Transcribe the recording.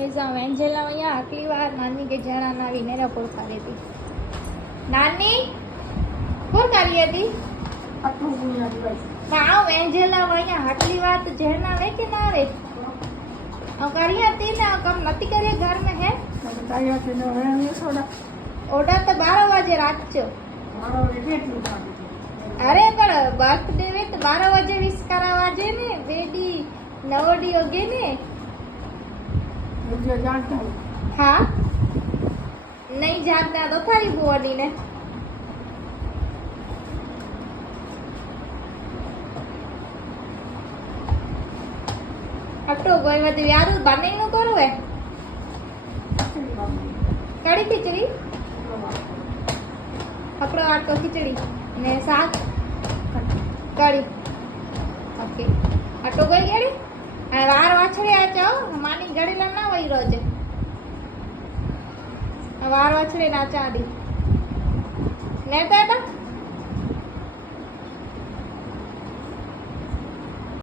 guys Angela वया आटली वार नानी के जणा ना विनेरा पोर खाली थी नानी पोर खाली थी આટલું ગુણ્યા દિવસ ના એંજેલા વયા આટલી वार तो जणा वे के ना वे करिया थी ना कम नती करे घर में है મને કાયા કે ન હવે છોડા ऑर्डर तो 12 वाजे रात चो મારો કેટલું કામ अरे पर बर्थडे वे तो 12 वाजे विश करावा जे ने बेडी नवडी होगे ने છે જાણતા हाँ नहीं जानता तो थारी बॉडी ने अटो गोई मत यार बने नु करो है कड़ी खिचड़ी अपनो आटो खिचड़ी ने साग कड़ी ओके अटो गोई गेड़ी आ वार वाछड़ी आ जाओ मानी गड़ीला ना वही रोज वार वाछड़ी ना चादी ने तो